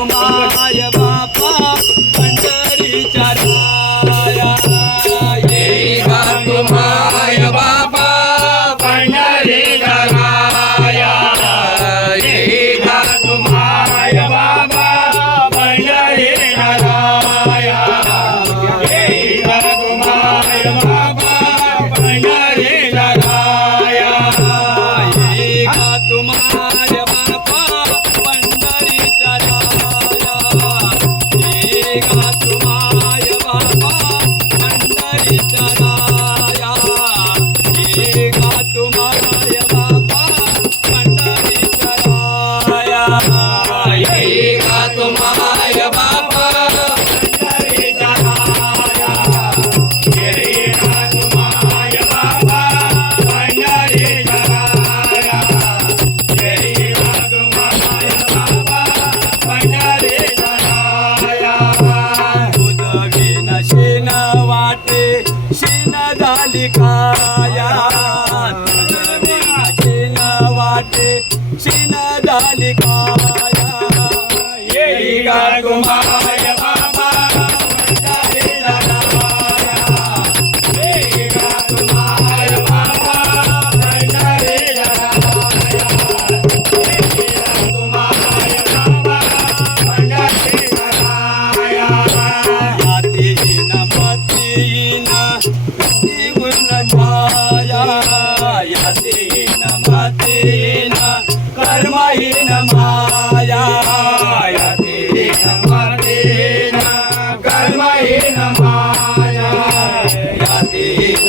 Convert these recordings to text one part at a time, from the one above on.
Kumar. డాలికాయ. చిన్న వాటి చిన్న డాలికాయ కుమార कर्महीन कर्महीन माया यतीन मतीन कर्महीन माया यतीन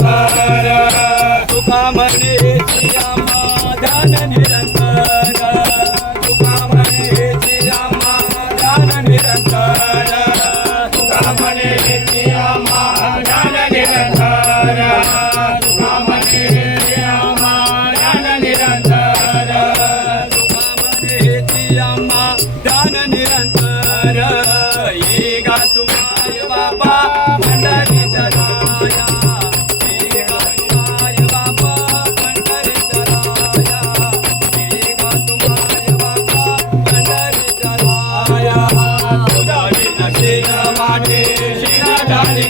Bye. Italia.